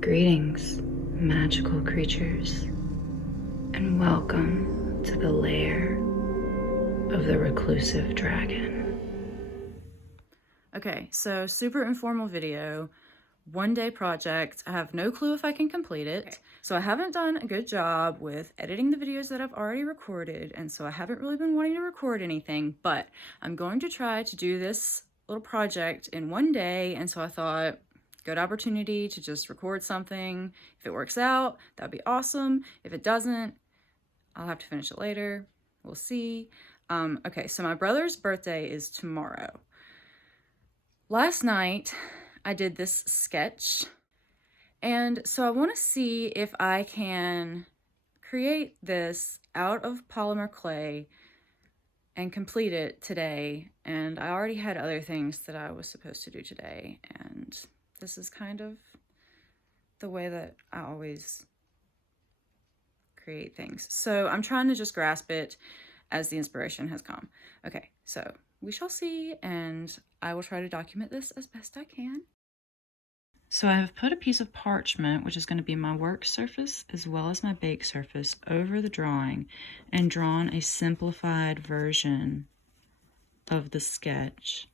Greetings, magical creatures, and welcome to the lair of the Reclusive dragon. Okay, so super informal video, one-day project. I have no clue if I can complete it. Okay. So I haven't done a good job with editing the videos that I've already recorded, and so I haven't really been wanting to record anything, but I'm going to try to do this little project in one day, and so I thought, good opportunity to just record something. If it works out, that'd be awesome. If it doesn't, I'll have to finish it later. We'll see. Okay, so my brother's birthday is tomorrow. Last night, I did this sketch, and so I want to see if I can create this out of polymer clay and complete it today. And I already had other things that I was supposed to do today, and this is kind of the way that I always create things. So I'm trying to just grasp it as the inspiration has come. Okay, so we shall see, and I will try to document this as best I can. So I have put a piece of parchment, which is going to be my work surface as well as my bake surface, over the drawing and drawn a simplified version of the sketch,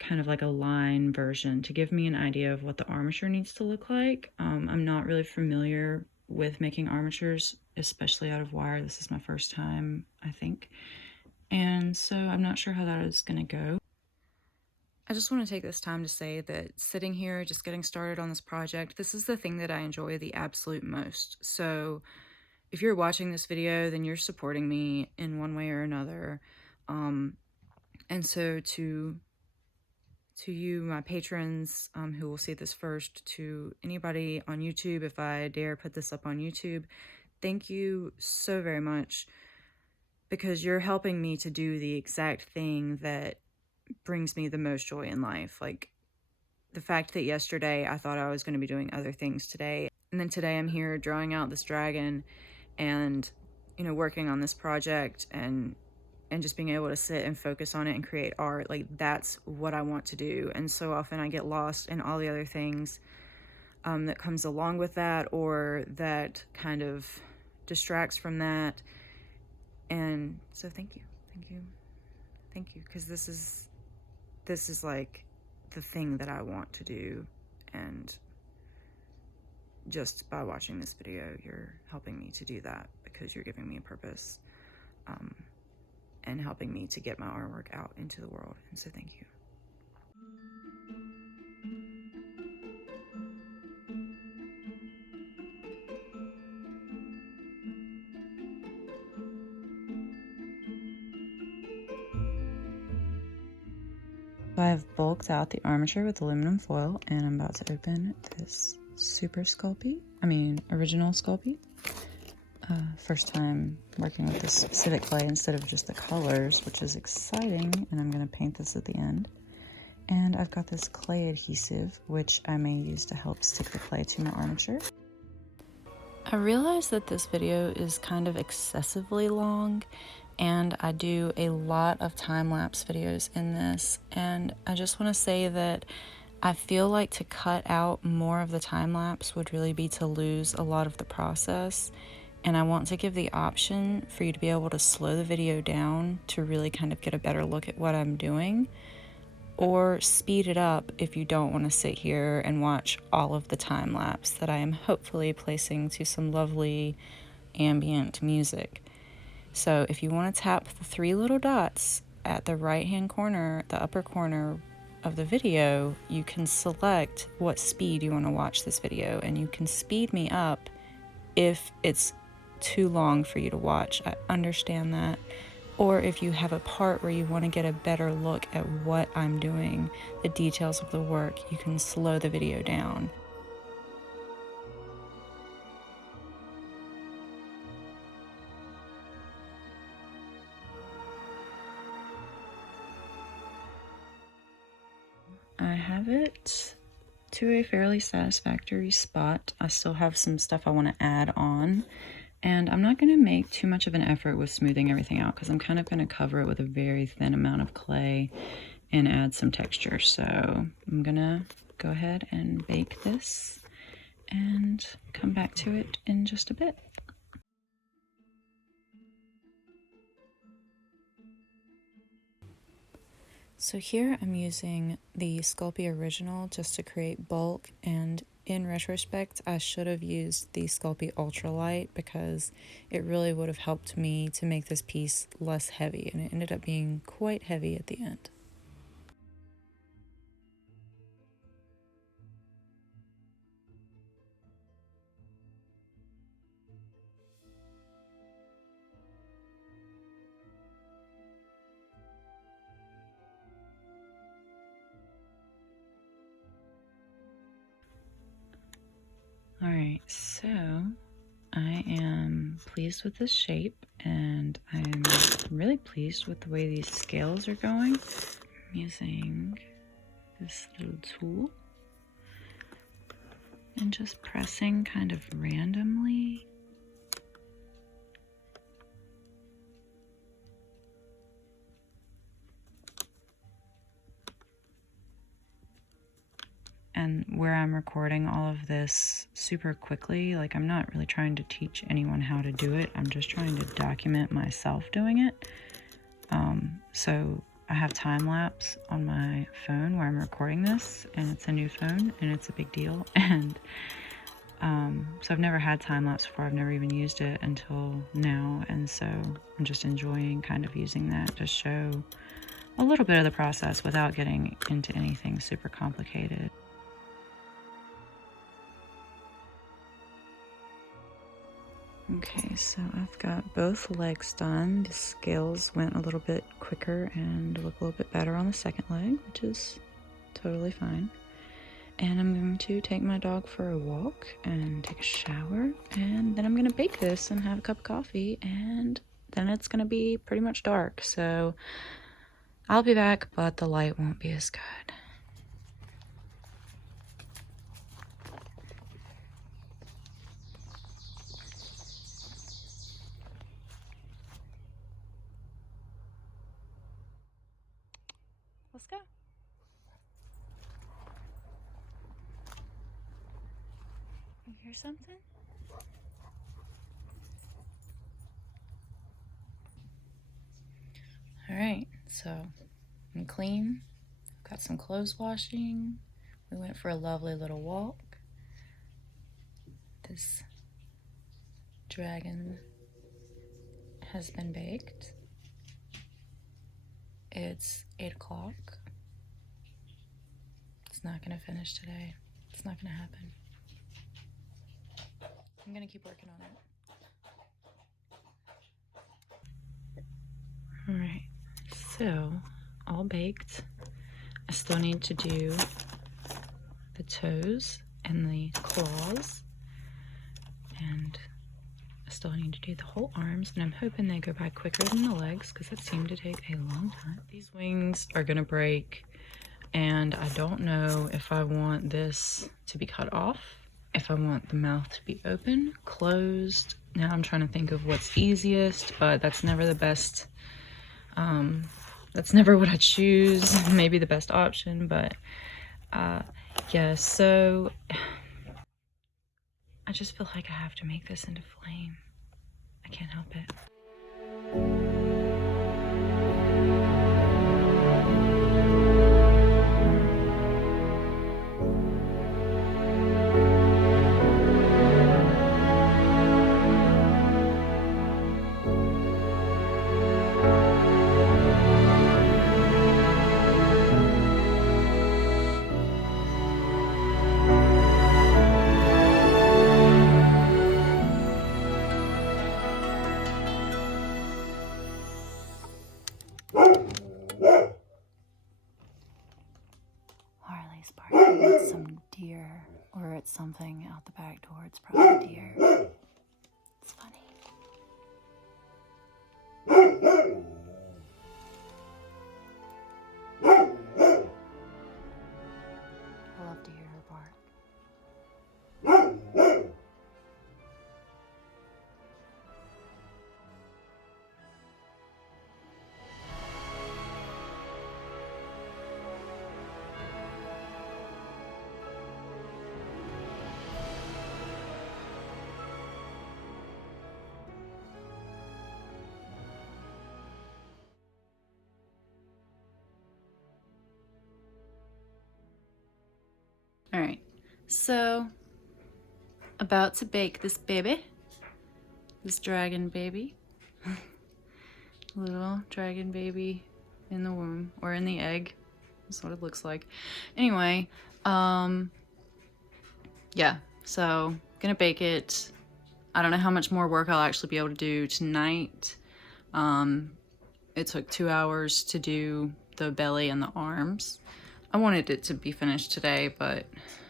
kind of like a line version to give me an idea of what the armature needs to look like. I'm not really familiar with making armatures, especially out of wire. This is my first time, I think. And so I'm not sure how that is going to go. I just want to take this time to say that sitting here, just getting started on this project, this is the thing that I enjoy the absolute most. So if you're watching this video, then you're supporting me in one way or another. And so to you, my patrons, who will see this first, to anybody on YouTube, if I dare put this up on YouTube, thank you so very much, because you're helping me to do the exact thing that brings me the most joy in life. Like the fact that yesterday I thought I was going to be doing other things today, and then today I'm here drawing out this dragon and, you know, working on this project and just being able to sit and focus on it and create art. Like that's what I want to do. And so often I get lost in all the other things that comes along with that, or that kind of distracts from that. And so thank you, because this is like the thing that I want to do, and just by watching this video, you're helping me to do that, because you're giving me a purpose, and helping me to get my artwork out into the world. And so thank you. So I have bulked out the armature with aluminum foil, and I'm about to open this original Sculpy. First time working with this specific clay instead of just the colors, which is exciting, and I'm going to paint this at the end. And I've got this clay adhesive, which I may use to help stick the clay to my armature. I realize that this video is kind of excessively long, and I do a lot of time-lapse videos in this, and I just want to say that I feel like to cut out more of the time-lapse would really be to lose a lot of the process, and I want to give the option for you to be able to slow the video down to really kind of get a better look at what I'm doing, or speed it up if you don't want to sit here and watch all of the time-lapse that I am hopefully placing to some lovely ambient music. So if you want to tap the 3 little dots at the right-hand corner, the upper corner of the video, you can select what speed you want to watch this video, and you can speed me up if it's too long for you to watch. I understand that. Or if you have a part where you want to get a better look at what I'm doing, the details of the work, you can slow the video down. I have it to a fairly satisfactory spot. I still have some stuff I want to add on, and I'm not going to make too much of an effort with smoothing everything out, because I'm kind of going to cover it with a very thin amount of clay and add some texture. So I'm going to go ahead and bake this and come back to it in just a bit. So here I'm using the Sculpy Original just to create bulk, and in retrospect I should have used the Sculpy Ultralight because it really would have helped me to make this piece less heavy, and it ended up being quite heavy at the end. Alright, so I am pleased with this shape, and I'm really pleased with the way these scales are going. I'm using this little tool and just pressing kind of randomly. And where I'm recording all of this super quickly, like I'm not really trying to teach anyone how to do it. I'm just trying to document myself doing it. So I have time lapse on my phone where I'm recording this, and it's a new phone and it's a big deal. And so I've never had time lapse before. I've never even used it until now. And so I'm just enjoying kind of using that to show a little bit of the process without getting into anything super complicated. Okay, so I've got both legs done. The scales went a little bit quicker and look a little bit better on the second leg, which is totally fine. And I'm going to take my dog for a walk and take a shower, and then I'm gonna bake this and have a cup of coffee, and then it's gonna be pretty much dark. So I'll be back, but the light won't be as good. Let's go. You hear something? All right, so I'm clean. I've got some clothes washing. We went for a lovely little walk. This dragon has been baked. It's 8 o'clock. It's not gonna finish today. It's not gonna happen. I'm gonna keep working on it. All right, so all baked. I still need to do the toes and the claws, and I still need to do the whole arms, and I'm hoping they go by quicker than the legs because that seemed to take a long time. These wings are gonna break, and I don't know if I want this to be cut off, if I want the mouth to be open, closed. Now I'm trying to think of what's easiest, but that's never the best. That's never what I choose. Maybe the best option, but yeah, so I just feel like I have to make this into flame. I can't help it. Harley's barking at some deer, or at something out the back door. It's probably deer. It's funny. I love to hear her bark. All right, so about to bake this baby, this dragon baby. Little dragon baby in the womb, or in the egg. That's what it looks like. Anyway, yeah, so gonna bake it. I don't know how much more work I'll actually be able to do tonight. It took 2 hours to do the belly and the arms. I wanted it to be finished today, but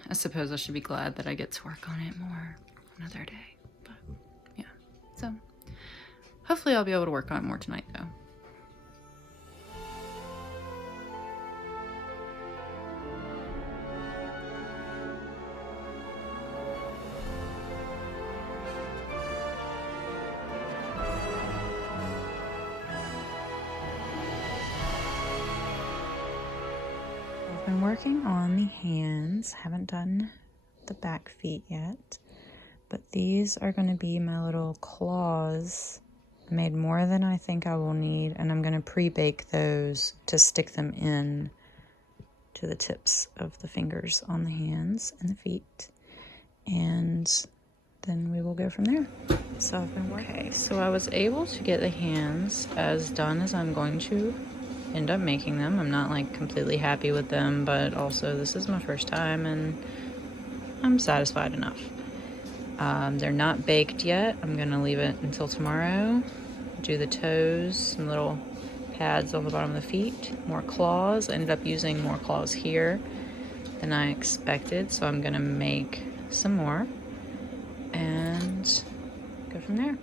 I suppose I should be glad that I get to work on it more another day. But yeah, so hopefully I'll be able to work on it more tonight though. I've been working on the hands, haven't done the back feet yet, but these are going to be my little claws. I made more than I think I will need, and I'm going to pre-bake those to stick them in to the tips of the fingers on the hands and the feet, and then we will go from there. So I've been working. Okay, so I was able to get the hands as done as I'm going to end up making them. I'm not like completely happy with them, but also this is my first time and I'm satisfied enough. They're not baked yet. I'm gonna leave it until tomorrow. Do the toes, some little pads on the bottom of the feet, more claws. I ended up using more claws here than I expected, so I'm gonna make some more and go from there.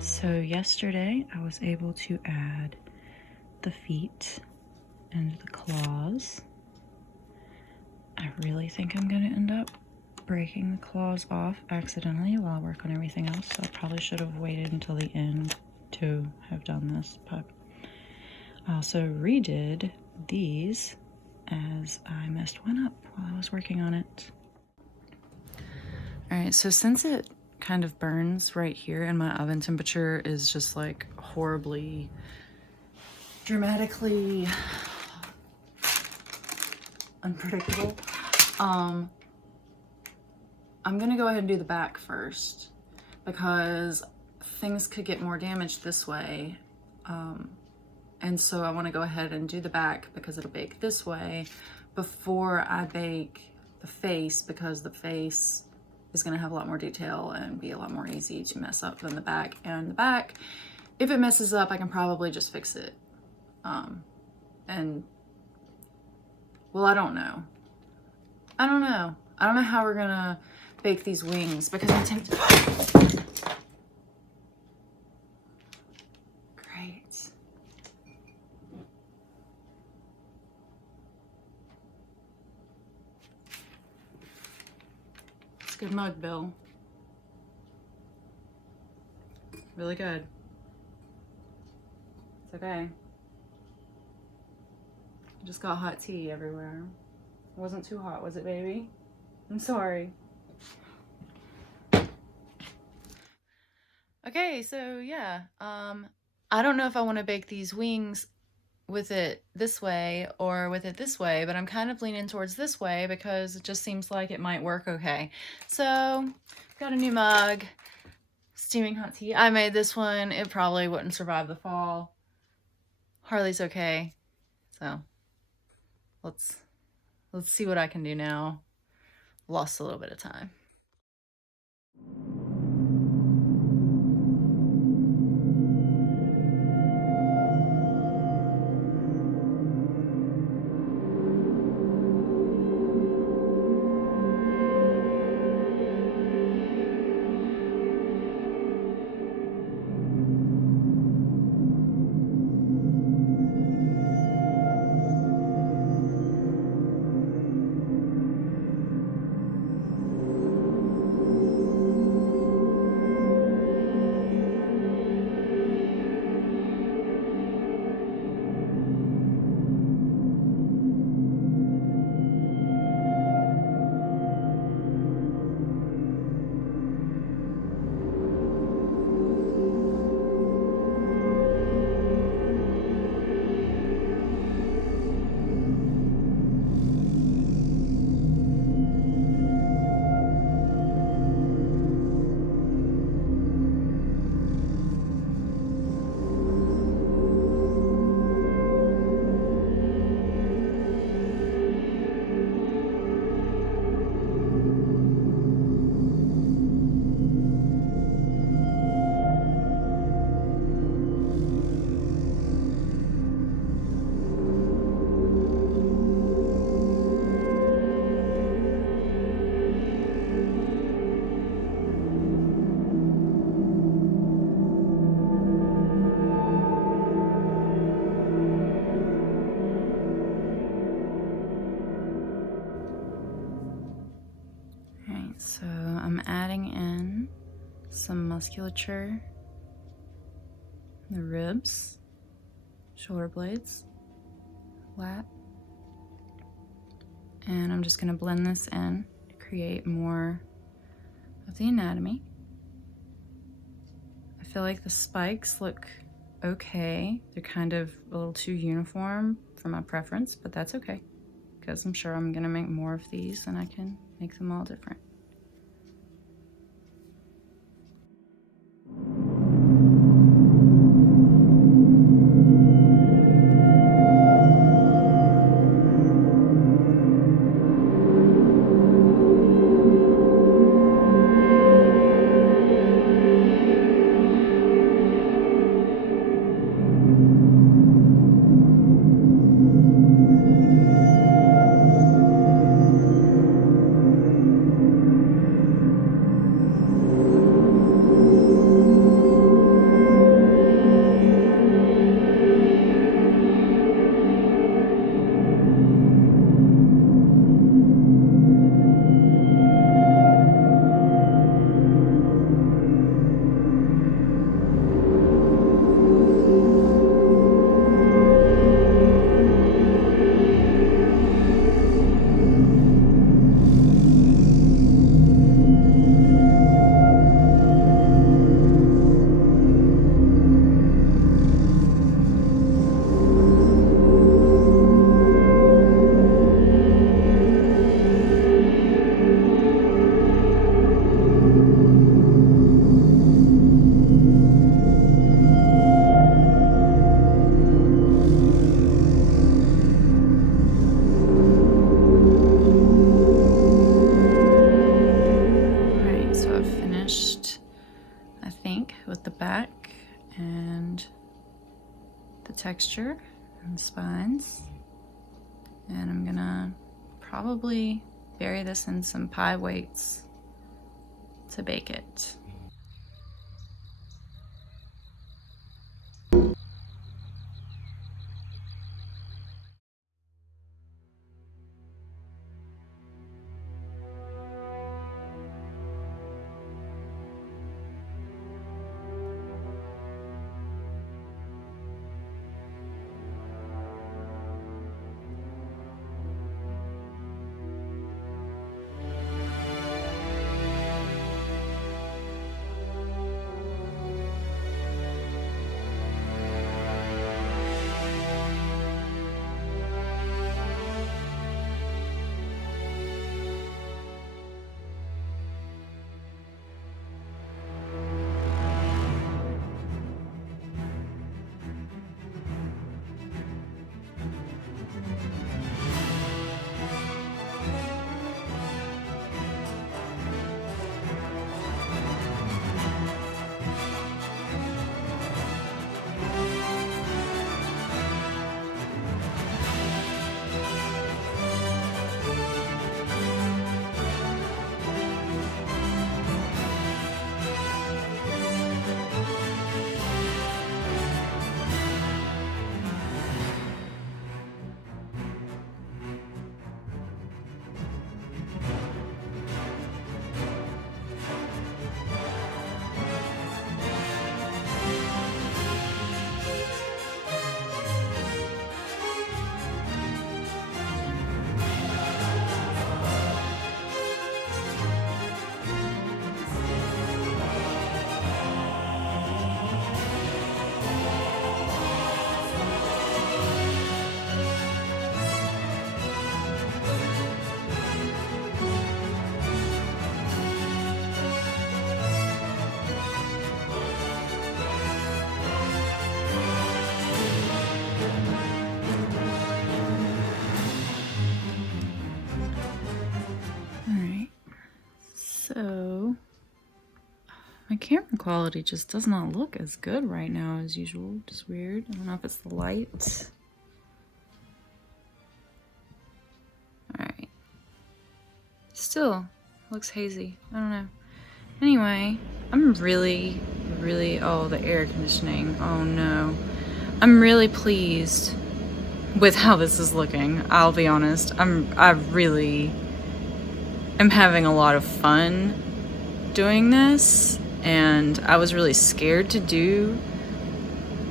So yesterday I was able to add the feet and the claws. I really think I'm gonna end up breaking the claws off accidentally while I work on everything else, so I probably should have waited until the end to have done this, but I also redid these as I messed one up while I was working on it. All right, so since it kind of burns right here and my oven temperature is just like horribly, dramatically unpredictable, I'm gonna go ahead and do the back first because things could get more damaged this way, and so I want to go ahead and do the back because it'll bake this way before I bake the face, because the face is going to have a lot more detail and be a lot more easy to mess up than the back. And the back, if it messes up, I can probably just fix it. And well, I don't know how we're gonna bake these wings, because I'm tempted. Great. It's a good mug, Bill. Really good. It's okay. I just got hot tea everywhere. It wasn't too hot, was it, baby? I'm sorry. Okay, so yeah, I don't know if I want to bake these wings with it this way or with it this way, but I'm kind of leaning towards this way because it just seems like it might work okay. So, got a new mug, steaming hot tea. I made this one. It probably wouldn't survive the fall. Harley's okay. So, let's see what I can do now. Lost a little bit of time. So I'm adding in some musculature in the ribs, shoulder blades, lat, and I'm just going to blend this in to create more of the anatomy. I feel like the spikes look okay. They're kind of a little too uniform for my preference, but that's okay, because I'm sure I'm going to make more of these and I can make them all different. back and the texture and spines. And I'm gonna probably bury this in some pie weights to bake it. So, my camera quality just does not look as good right now as usual, which is weird. I don't know if it's the light. Alright. Still, looks hazy. I don't know. Anyway, I'm really, oh, the air conditioning. Oh no. I'm really pleased with how this is looking, I'll be honest. I really am having a lot of fun doing this, and I was really scared to do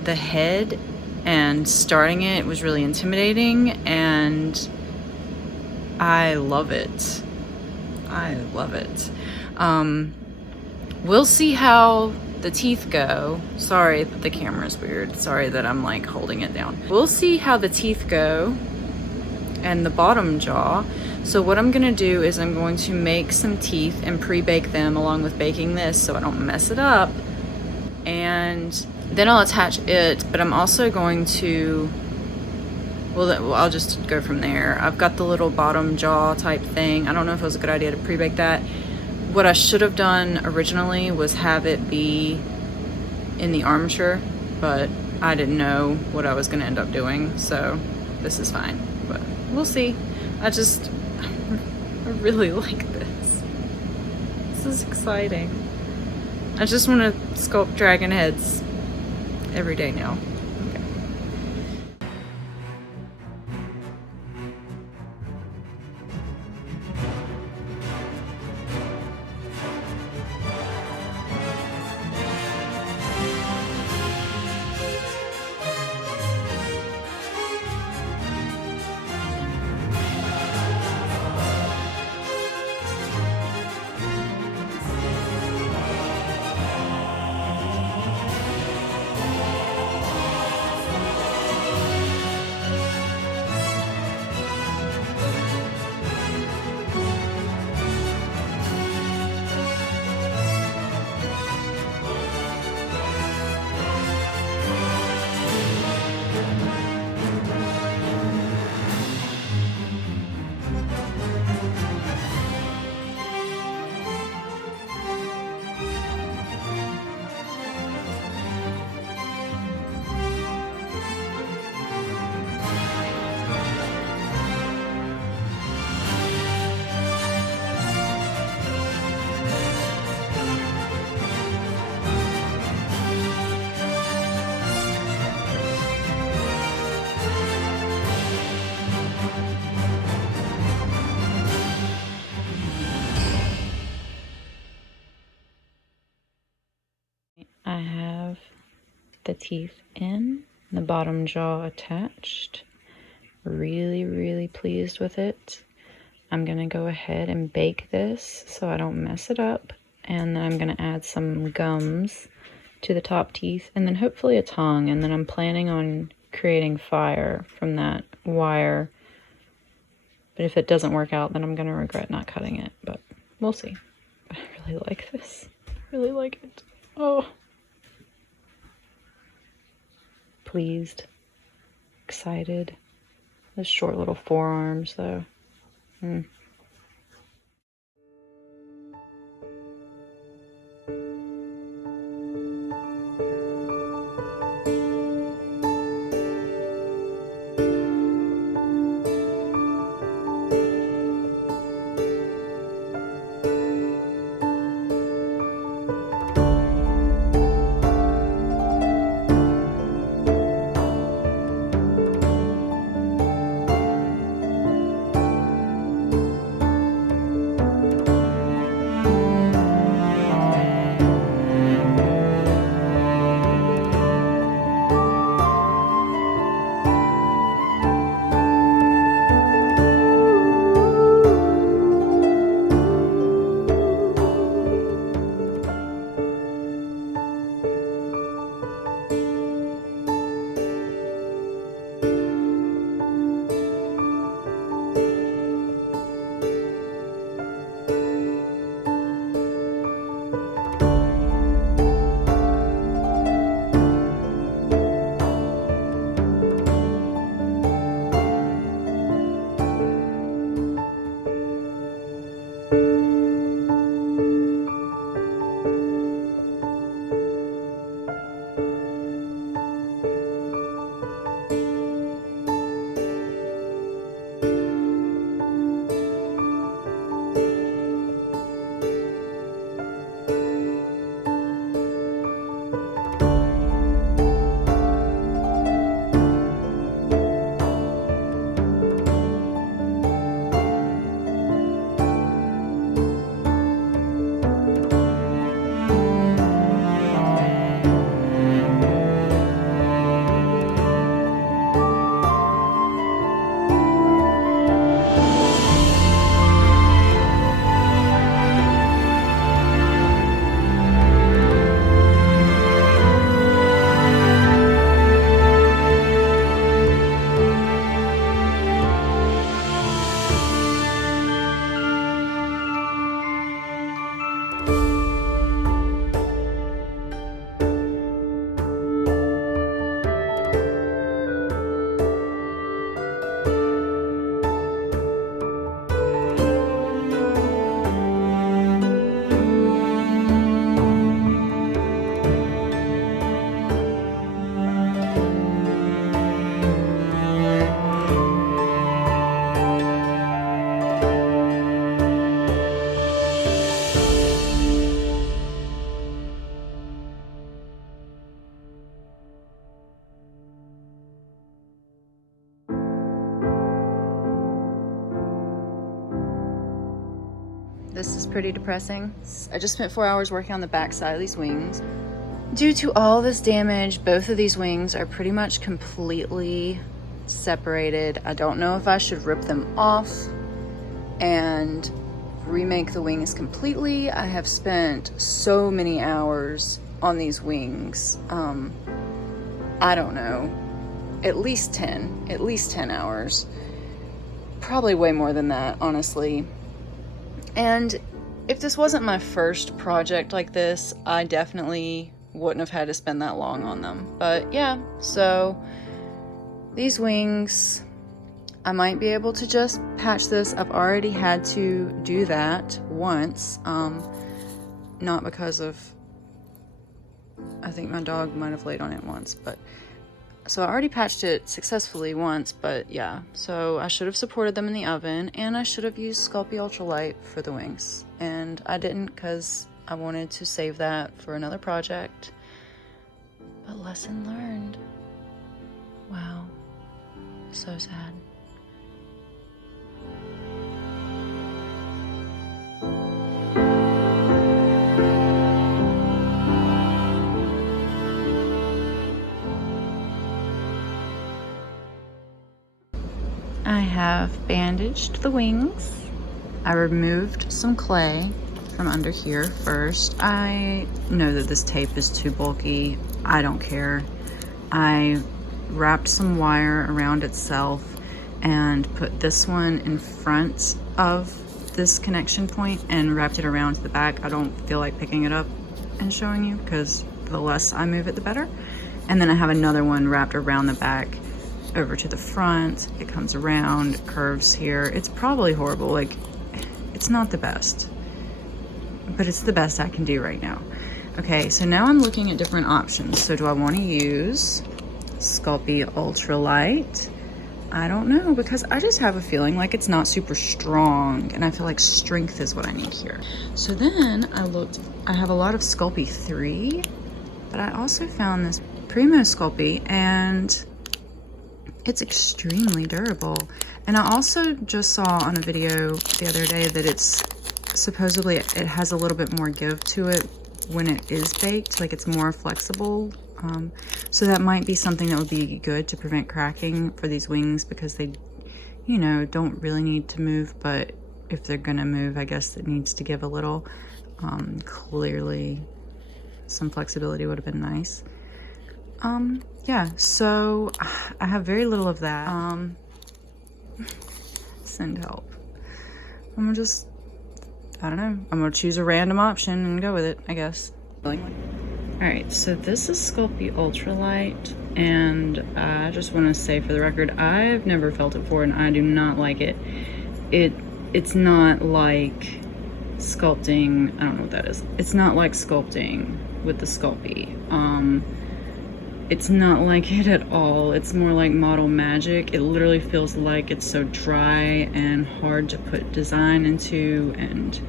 the head, and starting it was really intimidating, and I love it. I love it. We'll see how the teeth go. Sorry that the camera's weird. Sorry that I'm like holding it down. We'll see how the teeth go and the bottom jaw. So what I'm gonna do is I'm going to make some teeth and pre-bake them along with baking this so I don't mess it up. And then I'll attach it, but I'm also going to, well, I'll just go from there. I've got the little bottom jaw type thing. I don't know if it was a good idea to pre-bake that. What I should have done originally was have it be in the armature, but I didn't know what I was gonna end up doing, so this is fine, but we'll see. I really like this. This is exciting. I just want to sculpt dragon heads every day now. Okay. I have the teeth in, the bottom jaw attached. Really, really pleased with it. I'm gonna go ahead and bake this so I don't mess it up. And then I'm gonna add some gums to the top teeth and then hopefully a tongue. And then I'm planning on creating fire from that wire. But if it doesn't work out, then I'm gonna regret not cutting it, but we'll see. But I really like this. I really like it. Oh. Pleased. Excited. Those short little forearms though. This is pretty depressing. I just spent 4 hours working on the back side of these wings. Due to all this damage, both of these wings are pretty much completely separated. I don't know if I should rip them off and remake the wings completely. I have spent so many hours on these wings. I don't know, at least 10 hours. Probably way more than that, honestly. And if this wasn't my first project like this, I definitely wouldn't have had to spend that long on them. But yeah, so these wings, I might be able to just patch this. I've already had to do that once, not because of, I think my dog might have laid on it once, but so I already patched it successfully once, but yeah, so I should have supported them in the oven, and I should have used Sculpy Ultralight for the wings, and I didn't because I wanted to save that for another project. But lesson learned. Wow, so sad. have bandaged the wings. I removed some clay from under here first. I know that this tape is too bulky. I don't care. I wrapped some wire around itself and put this one in front of this connection point and wrapped it around to the back. I don't feel like picking it up and showing you because the less I move it, the better. And then I have another one wrapped around the back over to the front. It comes around, curves here. It's probably horrible. Like, it's not the best, but it's the best I can do right now. Okay, so now I'm looking at different options. So do I want to use Sculpy Ultralight? I don't know, because I just have a feeling like it's not super strong, and I feel like strength is what I need here. So then I have a lot of Sculpy 3, but I also found this Premo Sculpy, and it's extremely durable. And I also just saw on a video the other day that it's supposedly, it has a little bit more give to it when it is baked, like it's more flexible. So that might be something that would be good to prevent cracking for these wings, because they, you know, don't really need to move, but if they're gonna move, I guess it needs to give a little. Clearly some flexibility would have been nice. Yeah, so I have very little of that. Send help. I'm gonna just, I don't know, I'm gonna choose a random option and go with it, I guess. Alright, so this is Sculpy Ultralight, and I just want to say for the record, I've never felt it before and I do not like it. It's not like sculpting, I don't know what that is. It's not like sculpting with the Sculpy. It's not like it at all. It's more like model magic. It literally feels like it's so dry and hard to put design into, and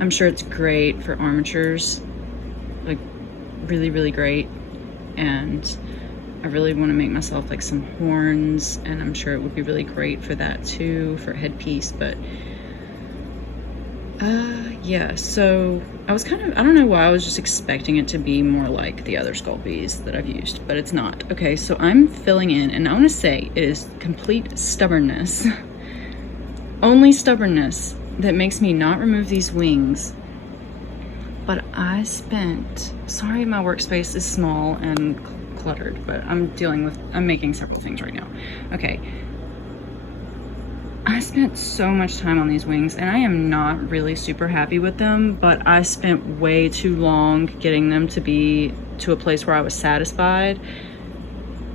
I'm sure it's great for armatures, like really, really great. And I really want to make myself like some horns, and I'm sure it would be really great for that too, for a headpiece. But yeah, so I was kind of, I don't know why, I was just expecting it to be more like the other Sculpies that I've used, but it's not. Okay, so I'm filling in, and I want to say it is complete stubbornness, only stubbornness, that makes me not remove these wings. But I spent, sorry my workspace is small and cluttered, but I'm making several things right now. Okay. I spent so much time on these wings, and I am not really super happy with them, but I spent way too long getting them to be to a place where I was satisfied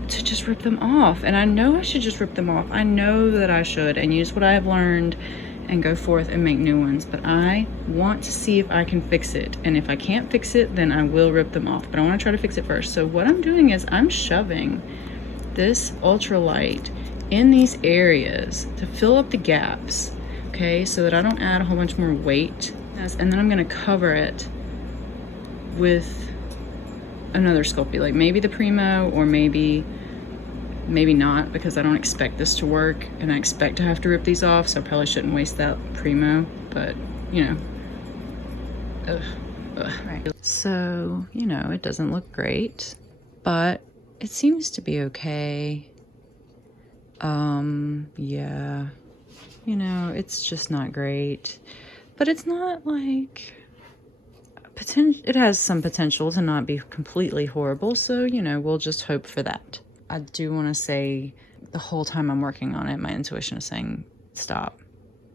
to just rip them off. And I know I should just rip them off. I know that I should, and use what I have learned and go forth and make new ones, but I want to see if I can fix it. And if I can't fix it, then I will rip them off, but I want to try to fix it first. So what I'm doing is I'm shoving this Ultralight in these areas to fill up the gaps, okay, so that I don't add a whole bunch more weight. And then I'm going to cover it with another Sculpy, like maybe the Premo, or maybe not, because I don't expect this to work, and I expect to have to rip these off, so I probably shouldn't waste that Premo, but you know. Right. So, you know, it doesn't look great, but it seems to be okay. Yeah, you know, it's just not great, but it's not like it has some potential to not be completely horrible, so, you know, we'll just hope for that. I do want to say, the whole time I'm working on it, my intuition is saying, stop,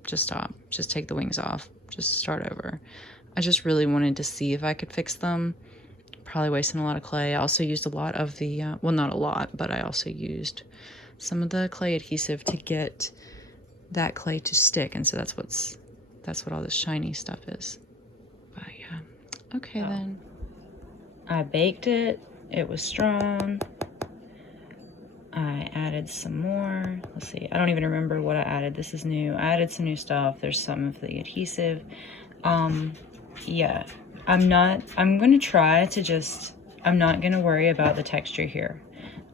just take the wings off, just start over. I just really wanted to see if I could fix them. Probably wasting a lot of clay. I also used a lot of the, well, not a lot, but I also used some of the clay adhesive to get that clay to stick, and so that's what all this shiny stuff is. But yeah, okay. Then I baked it. It was strong. I added some more. Let's see, I don't even remember what I added. This is new. I added some new stuff. There's some of the adhesive. Yeah, I'm gonna try to just, I'm not gonna worry about the texture here.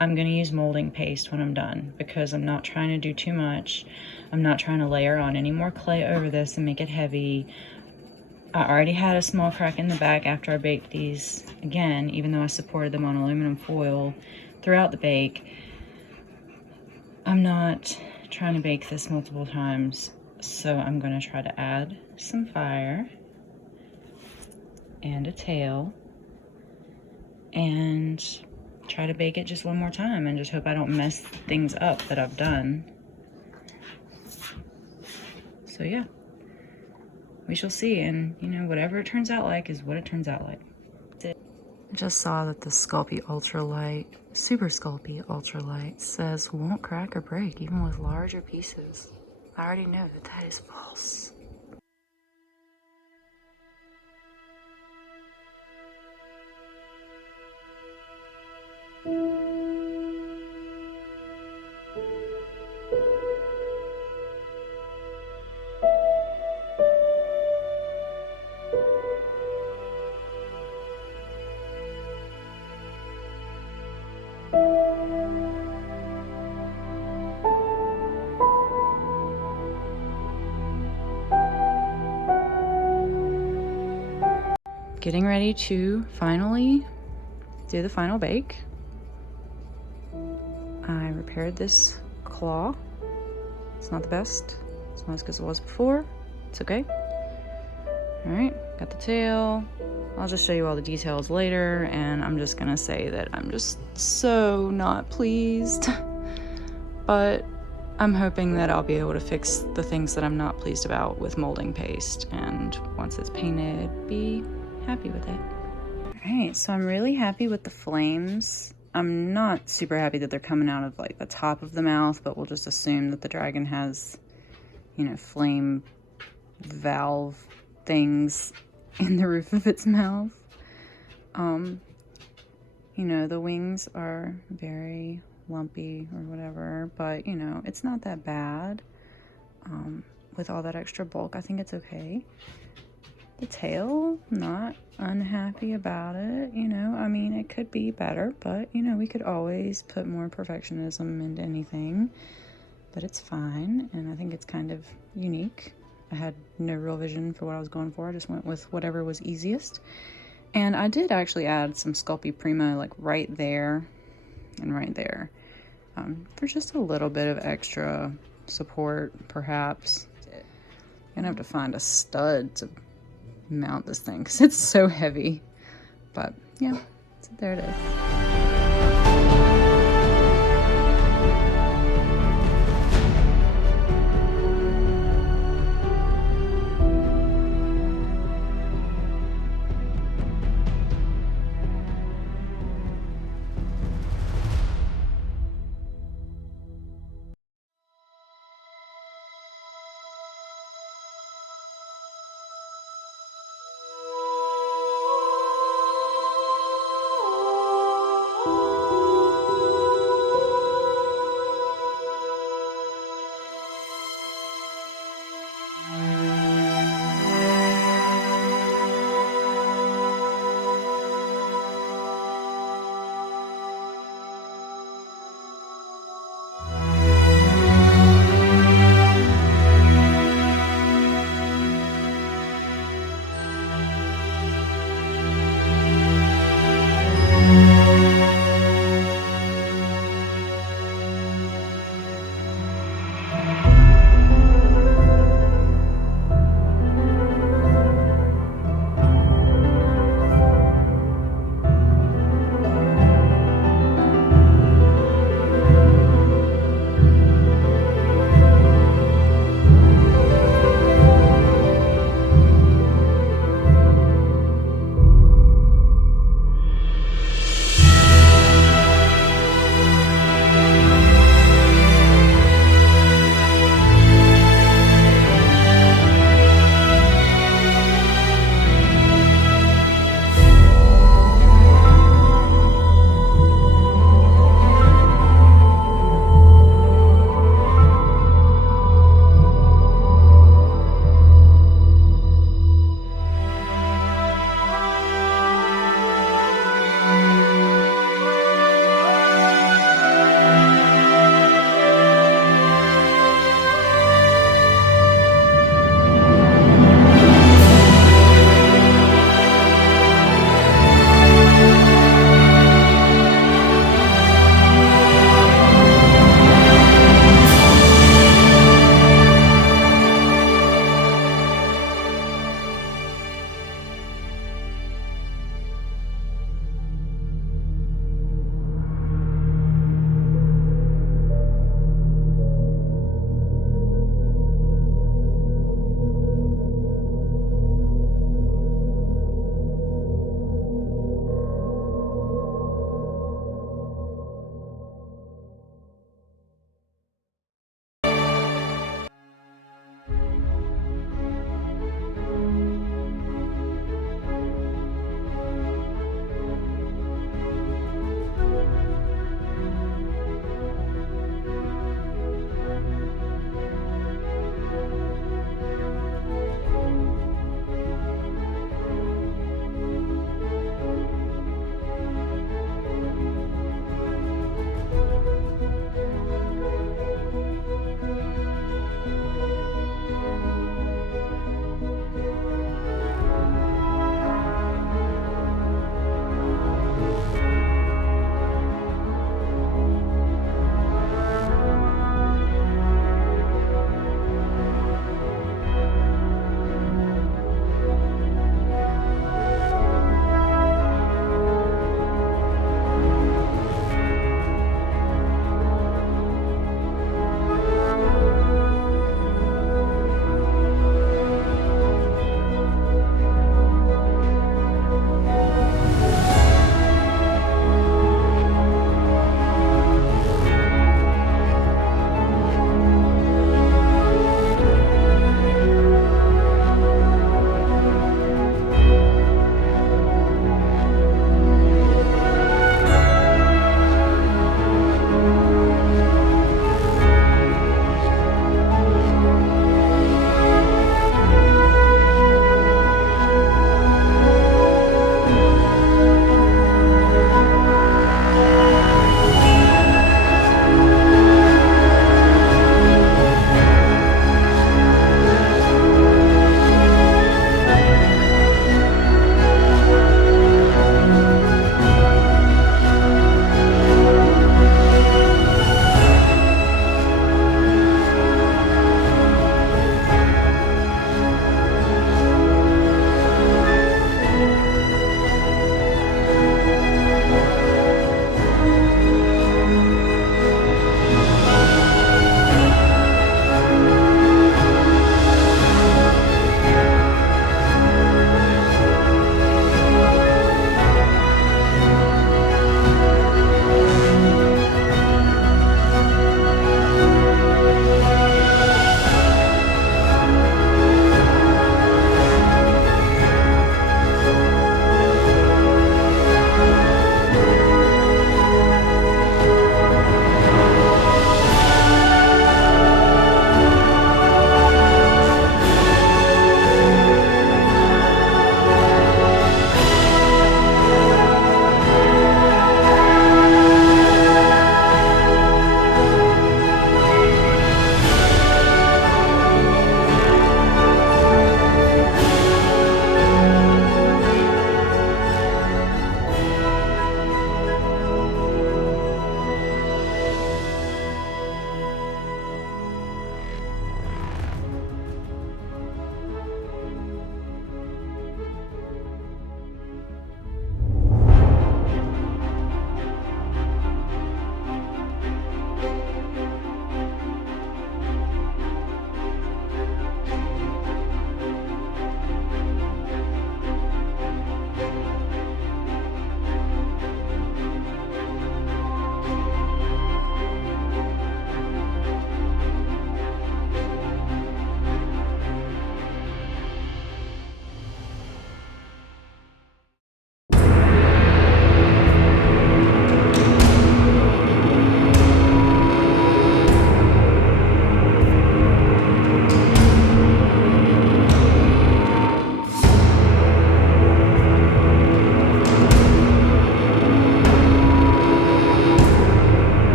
I'm gonna use molding paste when I'm done, because I'm not trying to do too much. I'm not trying to layer on any more clay over this and make it heavy. I already had a small crack in the back after I baked these again, even though I supported them on aluminum foil throughout the bake. I'm not trying to bake this multiple times, so I'm going to try to add some fire and a tail and try to bake it just one more time and just hope I don't mess things up that I've done. So yeah, we shall see, and you know, whatever it turns out like is what it turns out like. I just saw that the Sculpy Ultralight, Super Sculpy Ultralight, says won't crack or break even with larger pieces. I already know that that is false. Getting ready to finally do the final bake. I repaired this claw. It's not the best. It's not as good as it was before. It's okay. All right, got the tail. I'll just show you all the details later, and I'm just gonna say that I'm just so not pleased. But I'm hoping that I'll be able to fix the things that I'm not pleased about with molding paste, and once it's painted, be happy with it. Alright, so I'm really happy with the flames. I'm not super happy that they're coming out of like the top of the mouth, but we'll just assume that the dragon has, you know, flame valve things in the roof of its mouth. You know, the wings are very lumpy or whatever, but you know, it's not that bad. With all that extra bulk, I think it's okay. The tail, not unhappy about it, you know, I mean, it could be better, but, you know, we could always put more perfectionism into anything, but it's fine, and I think it's kind of unique. I had no real vision for what I was going for. I just went with whatever was easiest, and I did actually add some Sculpy Premo, like, right there and right there, for just a little bit of extra support, perhaps. I'm gonna have to find a stud to mount this thing because it's so heavy, but yeah, so there it is.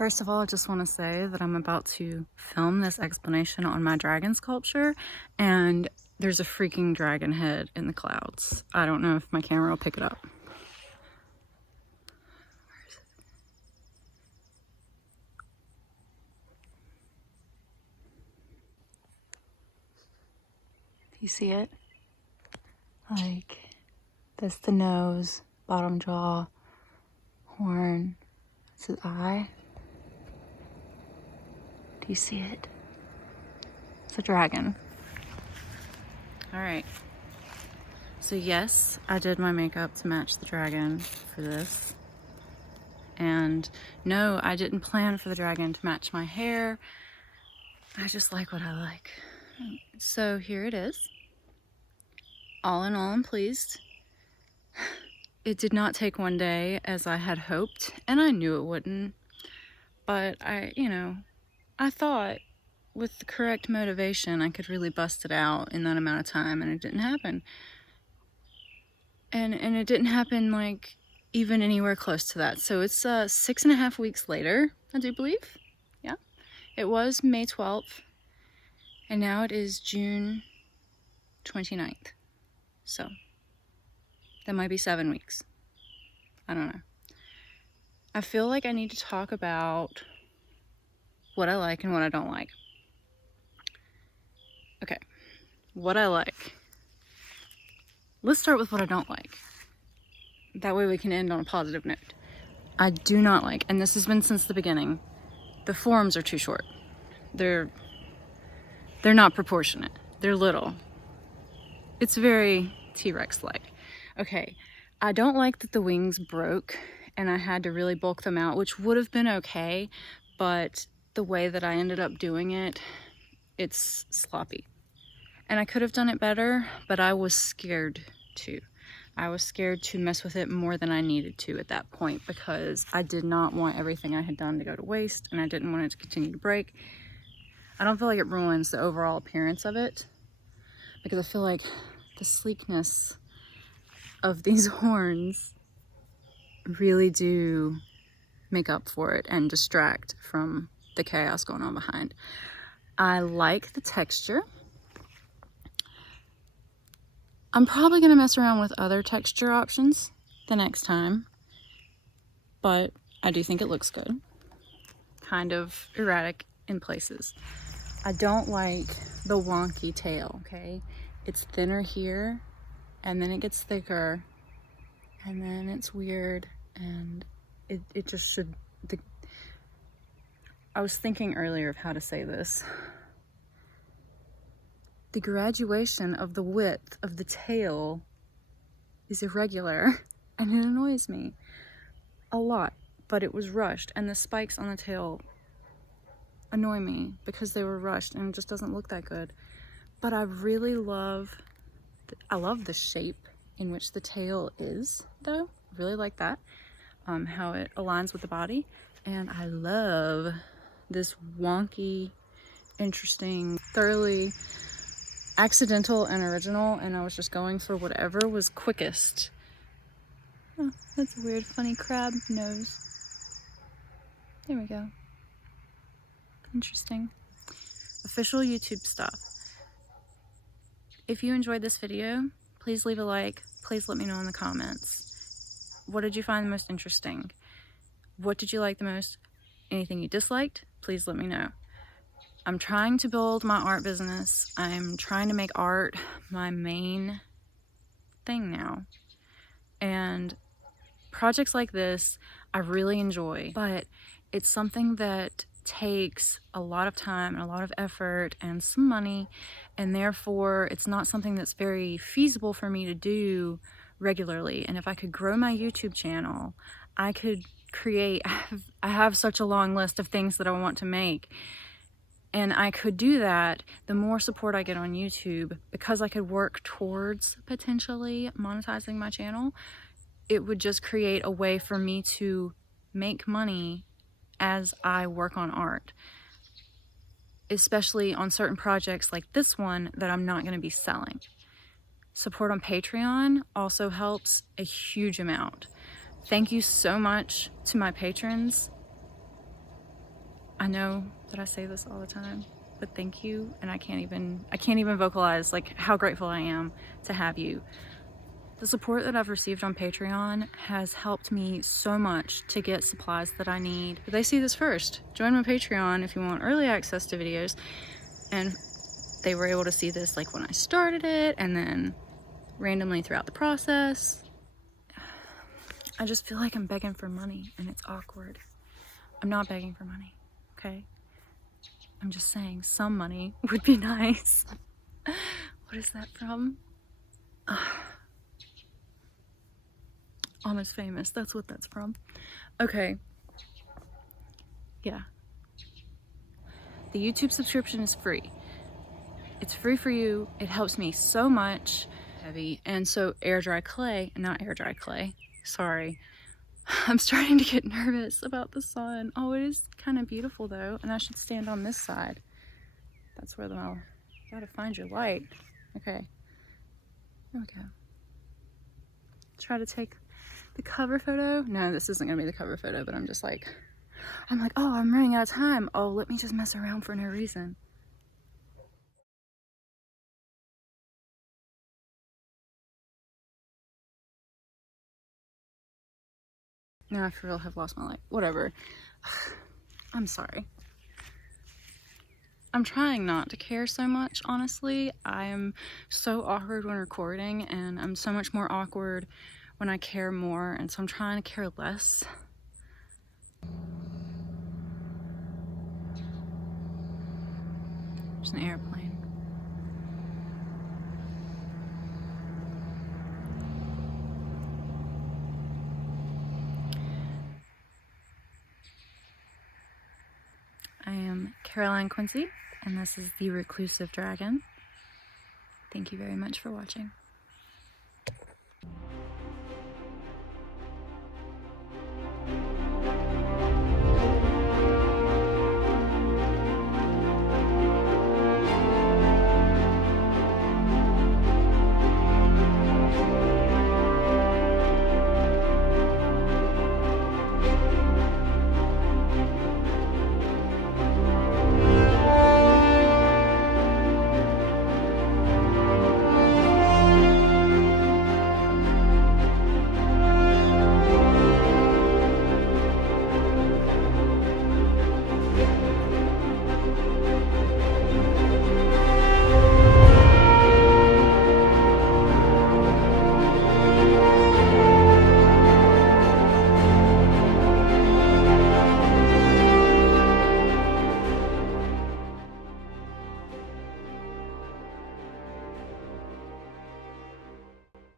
First of all, I just want to say that I'm about to film this explanation on my dragon sculpture, and there's a freaking dragon head in the clouds. I don't know if my camera will pick it up. Do you see it? Like, that's the nose, bottom jaw, horn, that's his eye. Do you see it? It's a dragon. All right. So yes, I did my makeup to match the dragon for this. And no, I didn't plan for the dragon to match my hair. I just like what I like. So here it is. All in all, I'm pleased. It did not take one day as I had hoped, and I knew it wouldn't. But I thought with the correct motivation, I could really bust it out in that amount of time, and it didn't happen. And it didn't happen like even anywhere close to that. So it's 6.5 weeks later, I do believe. Yeah, it was May 12th, and now it is June 29th. So that might be 7 weeks. I don't know. I feel like I need to talk about what I like and what I don't like. Okay, what I like. Let's start with what I don't like. That way we can end on a positive note. I do not like, and this has been since the beginning, the forms are too short. They're not proportionate. They're little. It's very T-Rex-like. Okay, I don't like that the wings broke and I had to really bulk them out, which would have been okay, but the way that I ended up doing it, it's sloppy. And I could have done it better, but I was scared to. I was scared to mess with it more than I needed to at that point, because I did not want everything I had done to go to waste, and I didn't want it to continue to break. I don't feel like it ruins the overall appearance of it, because I feel like the sleekness of these horns really do make up for it and distract from the chaos going on behind. I like the texture. I'm probably going to mess around with other texture options the next time, but I do think it looks good. Kind of erratic in places. I don't like the wonky tail, okay? It's thinner here, and then it gets thicker, and then it's weird, and it just should... I was thinking earlier of how to say this. The graduation of the width of the tail is irregular, and it annoys me a lot, but it was rushed, and the spikes on the tail annoy me because they were rushed and it just doesn't look that good. But I really love the shape in which the tail is, though. I really like that, how it aligns with the body. And I love this wonky, interesting, thoroughly accidental and original, and I was just going for whatever was quickest. Oh, that's a weird, funny crab nose. There we go. Interesting. Official YouTube stuff. If you enjoyed this video, please leave a like. Please let me know in the comments. What did you find the most interesting? What did you like the most? Anything you disliked? Please let me know. I'm trying to build my art business. I'm trying to make art my main thing now. And projects like this, I really enjoy, but it's something that takes a lot of time and a lot of effort and some money, and therefore it's not something that's very feasible for me to do regularly. And if I could grow my YouTube channel, I could create, I have such a long list of things that I want to make. And I could do that. The more support I get on YouTube, because I could work towards potentially monetizing my channel, it would just create a way for me to make money as I work on art, especially on certain projects like this one that I'm not going to be selling. Support on Patreon also helps a huge amount. Thank you so much to my patrons. I know that I say this all the time, but thank you, and I can't even vocalize like how grateful I am to have you. The support that I've received on Patreon has helped me so much to get supplies that I need. But they see this first. Join my Patreon if you want early access to videos. And they were able to see this like when I started it and then randomly throughout the process. I just feel like I'm begging for money and it's awkward. I'm not begging for money, okay? I'm just saying some money would be nice. What is that from? Almost Famous, that's what that's from. Okay. Yeah. The YouTube subscription is free. It's free for you. It helps me so much. Heavy. And so air dry clay, not air dry clay, sorry. I'm starting to get nervous about the sun. Oh, it is kind of beautiful though. And I should stand on this side. That's where gotta find your light. Okay. There we go. Try to take the cover photo. No, this isn't gonna be the cover photo, but I'm like, oh, I'm running out of time. Oh, let me just mess around for no reason. Now I for real have lost my light. Whatever. I'm sorry. I'm trying not to care so much, honestly. I am so awkward when recording, and I'm so much more awkward when I care more, and so I'm trying to care less. There's an airplane. I am Caroline Quincy, and this is the Reclusive Dragon. Thank you very much for watching.